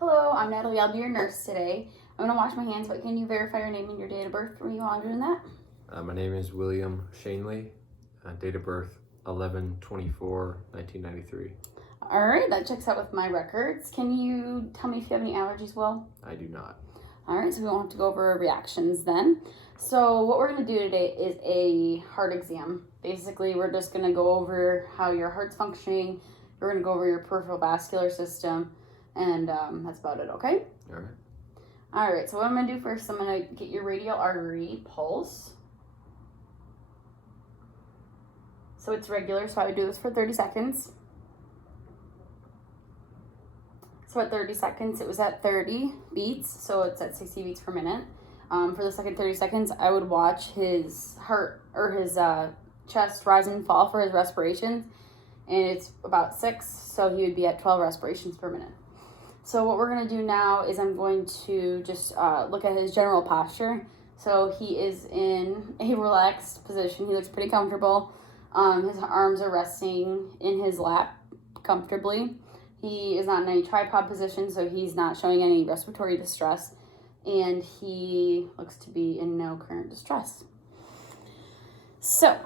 Hello, I'm Natalie. I'll be your nurse today. I'm going to wash my hands, but can you verify your name and your date of birth for me while I'm doing that? My name is William Shanley, date of birth 11/24/1993. All right, that checks out with my records. Can you tell me if you have any allergies, Will? I do not. All right, so we won't have to go over reactions then. So what we're going to do today is a heart exam. Basically, we're just going to go over how your heart's functioning. We're going to go over your peripheral vascular system, and that's about it, okay? All right. All right, so what I'm going to do first, I'm going to get your radial artery pulse. So it's regular, so I would do this for 30 seconds. So at 30 seconds, it was at 30 beats, so it's at 60 beats per minute. For the second 30 seconds, I would watch his heart or his chest rise and fall for his respirations, and it's about 6, so he would be at 12 respirations per minute. So what we're going to do now is I'm going to just look at his general posture. So he is in a relaxed position. He looks pretty comfortable. His arms are resting in his lap comfortably. He is not in any tripod position, so he's not showing any respiratory distress, and he looks to be in no current distress. So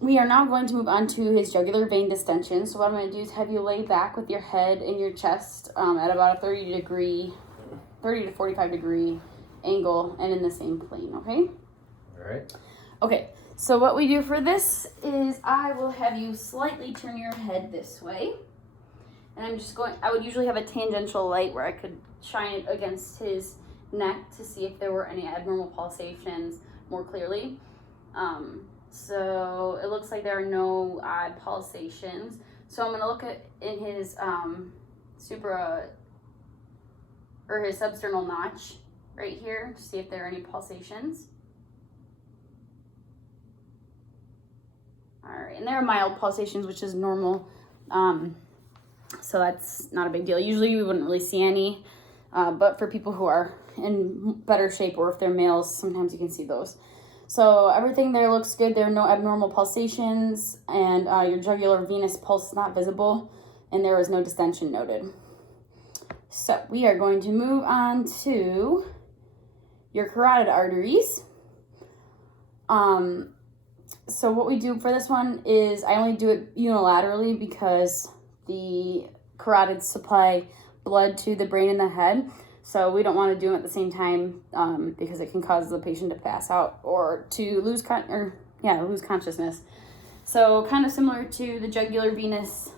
we are now going to move on to his jugular vein distension. So what I'm going to do is have you lay back with your head and your chest at about a 30 to 45 degree angle and in the same plane, okay? All right. Okay, so what we do for this is I will have you slightly turn your head this way. And I would usually have a tangential light where I could shine it against his neck to see if there were any abnormal pulsations more clearly. So it looks like there are no odd pulsations. So I'm going to look in his his substernal notch right here to see if there are any pulsations. All right, and there are mild pulsations, which is normal. So that's not a big deal. Usually we wouldn't really see any, but for people who are in better shape or if they're males, sometimes you can see those. So everything there looks good. There are no abnormal pulsations, and your jugular venous pulse is not visible, and there is no distension noted. So we are going to move on to your carotid arteries. So what we do for this one is I only do it unilaterally because the carotids supply blood to the brain and the head. So we don't want to do them at the same time because it can cause the patient to pass out or to lose consciousness. So kind of similar to the jugular venous,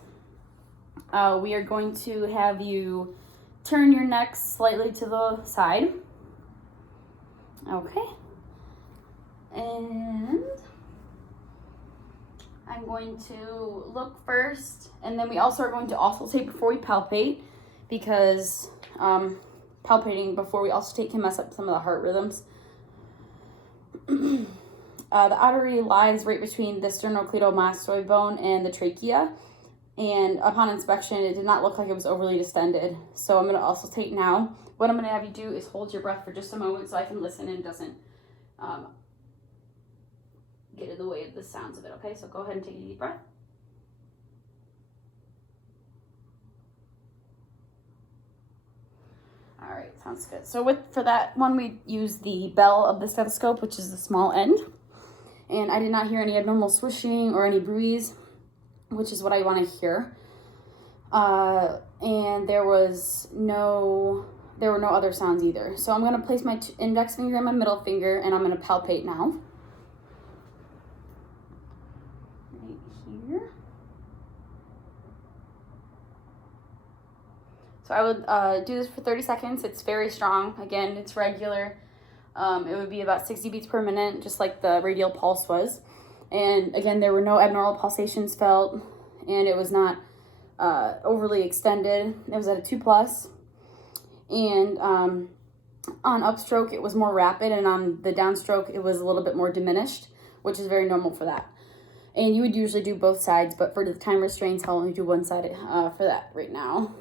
we are going to have you turn your neck slightly to the side. Okay. And I'm going to look first, and then we also are going to auscultate before we palpate because palpating before we auscultate can mess up some of the heart rhythms. The artery lies right between the sternocleidomastoid bone and the trachea, and upon inspection, it did not look like it was overly distended. So I'm going to auscultate now. What I'm going to have you do is hold your breath for just a moment so I can listen and doesn't get in the way of the sounds of it, okay? So go ahead and take a deep breath. All right, sounds good. So for that one, we use the bell of the stethoscope, which is the small end. And I did not hear any abnormal swishing or any breeze, which is what I want to hear. And there were no other sounds either. So I'm going to place my index finger and my middle finger, and I'm going to palpate now. Here. So I would do this for 30 seconds. It's very strong. Again, it's regular. It would be about 60 beats per minute, just like the radial pulse was. And again, there were no abnormal pulsations felt, and it was not overly extended. It was at a 2+. And on upstroke, it was more rapid, and on the downstroke, it was a little bit more diminished, which is very normal for that. And you would usually do both sides, but for the time restraints, I'll only do one side for that right now.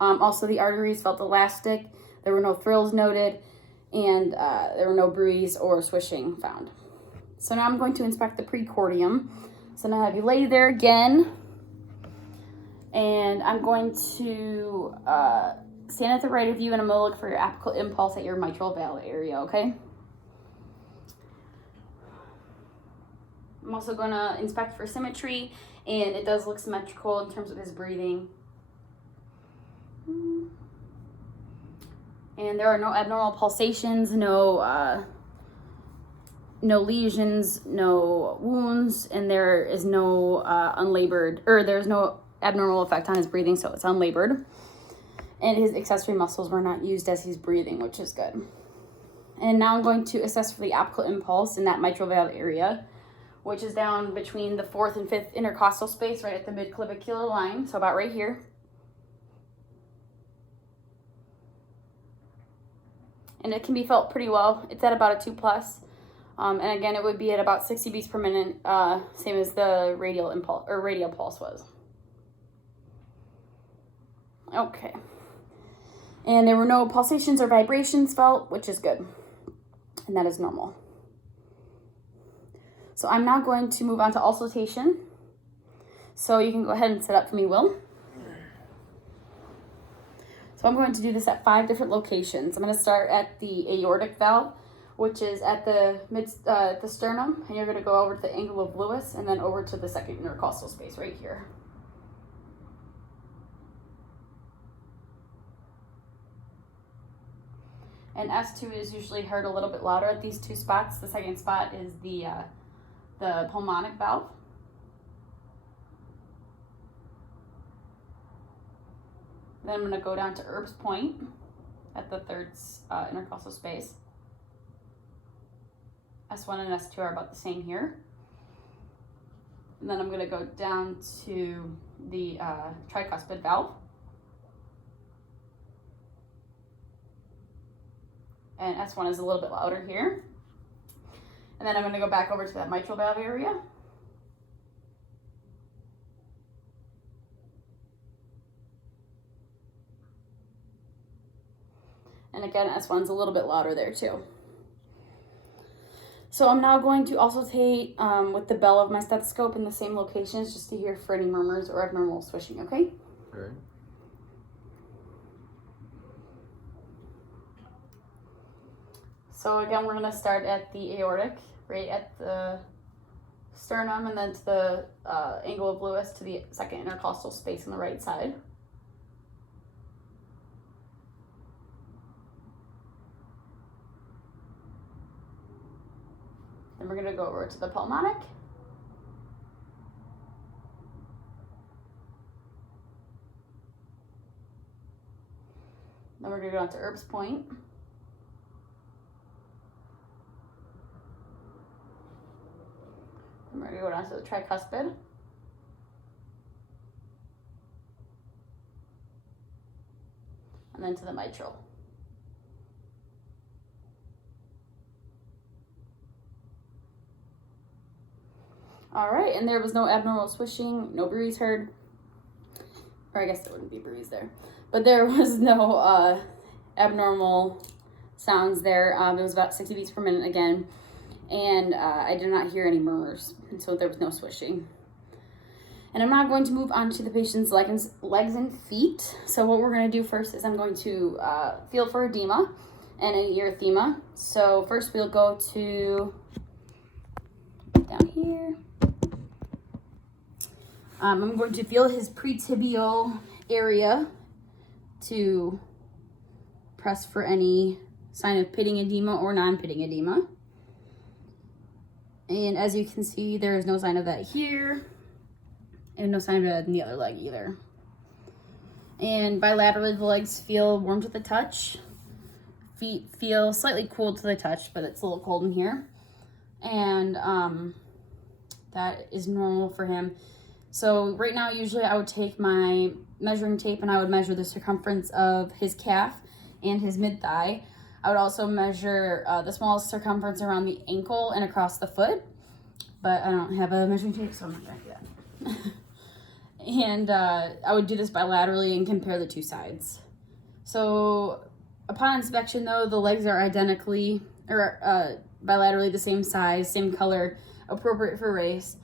Also, the arteries felt elastic. There were no thrills noted, and there were no bruise or swishing found. So now I'm going to inspect the precordium. So now I have you lay there again, and I'm going to stand at the right of you, and I'm gonna look for your apical impulse at your mitral valve area, okay? I'm also gonna inspect for symmetry, and it does look symmetrical in terms of his breathing. And there are no abnormal pulsations, no lesions, no wounds, and there is no unlabored, or there's no abnormal effect on his breathing, so it's unlabored. And his accessory muscles were not used as he's breathing, which is good. And now I'm going to assess for the apical impulse in that mitral valve area, which is down between the 4th and 5th intercostal space, right at the midclavicular line, so about right here. And it can be felt pretty well. It's at about a 2+. And again, it would be at about 60 beats per minute, same as the radial impulse or radial pulse was. Okay. And there were no pulsations or vibrations felt, which is good. And that is normal. So I'm now going to move on to auscultation. So you can go ahead and set up for me, Will. So I'm going to do this at 5 different locations. I'm going to start at the aortic valve, which is at the the sternum, and you're going to go over to the angle of Lewis, and then over to the 2nd intercostal space right here. And S2 is usually heard a little bit louder at these 2 spots. The second spot is the pulmonic valve. Then I'm going to go down to Erb's point at the 3rd intercostal space. S1 and S2 are about the same here. And then I'm going to go down to the tricuspid valve. And S1 is a little bit louder here. And then I'm going to go back over to that mitral valve area. And again, S1's a little bit louder there too. So I'm now going to auscultate with the bell of my stethoscope in the same locations just to hear for any murmurs or abnormal swishing, okay? All right. So again, we're going to start at the aortic, right at the sternum, and then to the angle of Lewis to the 2nd intercostal space on the right side. Then we're going to go over to the pulmonic. Then we're going to go down to Erb's point. Then we're going to go down to the tricuspid. And then to the mitral. All right, and there was no abnormal swishing, no bruise heard. Or I guess there wouldn't be bruise there. But there was no abnormal sounds there. It was about 60 beats per minute again. And I did not hear any murmurs, and so there was no swishing. And I'm now going to move on to the patient's legs and feet. So what we're going to do first is I'm going to feel for edema and any erythema. So first we'll go to down here. I'm going to feel his pretibial area to press for any sign of pitting edema or non-pitting edema. And as you can see, there is no sign of that here, and no sign of that in the other leg either. And bilaterally, the legs feel warm to the touch. Feet feel slightly cool to the touch, but it's a little cold in here. And that is normal for him. So right now, usually I would take my measuring tape and I would measure the circumference of his calf and his mid-thigh. I would also measure the smallest circumference around the ankle and across the foot, but I don't have a measuring tape, so I'm not going to do that. And I would do this bilaterally and compare the 2 sides. So upon inspection, though, the legs are identically, or bilaterally the same size, same color, appropriate for race.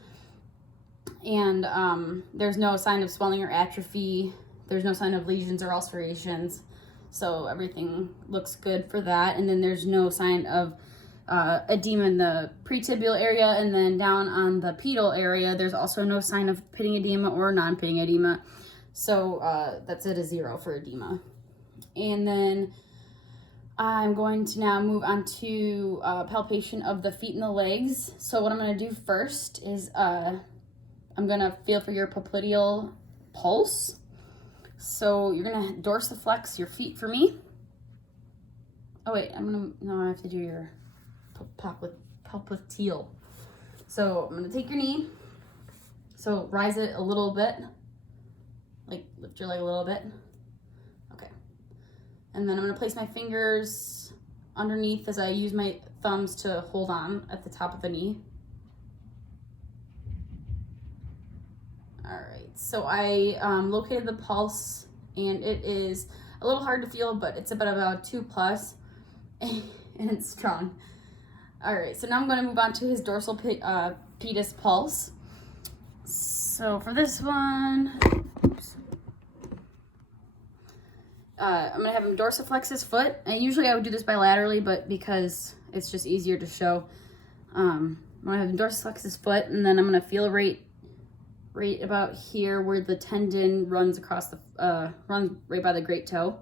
And there's no sign of swelling or atrophy. There's no sign of lesions or ulcerations. So everything looks good for that. And then there's no sign of edema in the pretibial area, and then down on the pedal area, there's also no sign of pitting edema or non-pitting edema. So that's at a 0 for edema. And then I'm going to now move on to palpation of the feet and the legs. So what I'm going to do first is I'm going to feel for your popliteal pulse. So you're going to dorsiflex your feet for me. Oh wait, I have to do your popliteal. So I'm going to take your knee. So rise it a little bit. Like lift your leg a little bit. Okay. And then I'm going to place my fingers underneath as I use my thumbs to hold on at the top of the knee. All right, so I located the pulse, and it is a little hard to feel, but it's about 2+, and it's strong. All right, so now I'm going to move on to his dorsal pedis pulse. So for this one, I'm going to have him dorsiflex his foot. And usually I would do this bilaterally, but because it's just easier to show, I'm going to have him dorsiflex his foot, and then I'm going to feel right about here where the tendon runs across the, runs right by the great toe.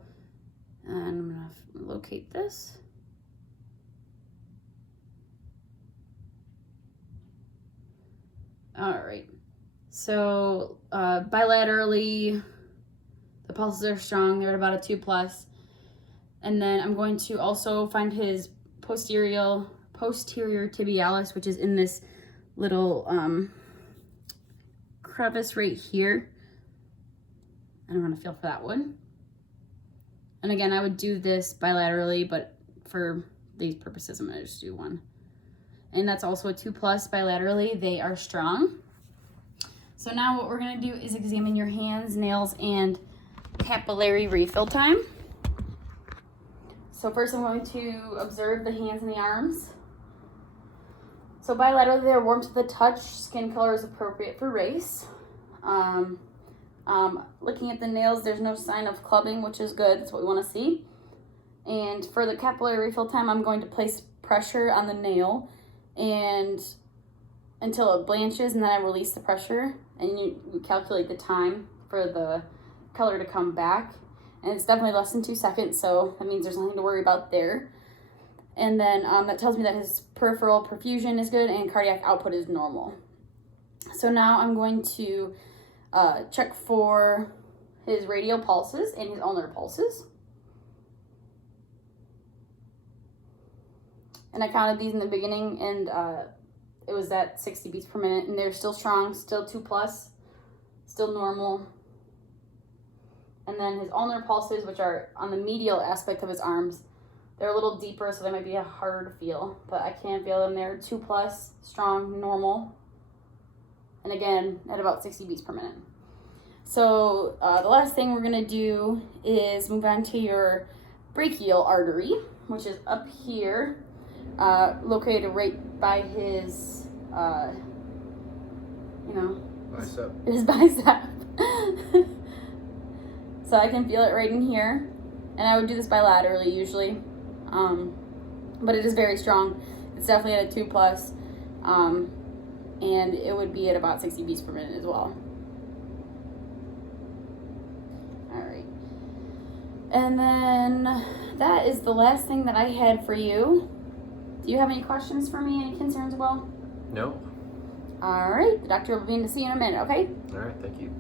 And I'm going to locate this. All right. So bilaterally, the pulses are strong. They're at about a 2+. And then I'm going to also find his posterior tibialis, which is in this little crevice right here. And I'm going to feel for that one. And again, I would do this bilaterally, but for these purposes, I'm going to just do one. And that's also a 2+ bilaterally. They are strong. So now what we're going to do is examine your hands, nails, and capillary refill time. So first I'm going to observe the hands and the arms. So bilaterally, they're warm to the touch. Skin color is appropriate for race. Looking at the nails, there's no sign of clubbing, which is good. That's what we want to see. And for the capillary refill time, I'm going to place pressure on the nail and until it blanches, and then I release the pressure, and you calculate the time for the color to come back. And it's definitely less than 2 seconds, so that means there's nothing to worry about there. And then that tells me that his peripheral perfusion is good and cardiac output is normal. So now I'm going to check for his radial pulses and his ulnar pulses. And I counted these in the beginning, and it was at 60 beats per minute, and they're still strong, still 2+, still normal. And then his ulnar pulses, which are on the medial aspect of his arms, they're a little deeper, so they might be harder to feel, but I can feel them. They're 2+, strong, normal. And again, at about 60 beats per minute. So the last thing we're gonna do is move on to your brachial artery, which is up here, located right by his, Bicep. his bicep. So I can feel it right in here. And I would do this bilaterally usually. But it is very strong. It's definitely at a 2+. And it would be at about 60 beats per minute as well. All right. And then that is the last thing that I had for you. Do you have any questions for me? Any concerns, Will? No. All right. The doctor will be in to see you in a minute, okay? All right, thank you.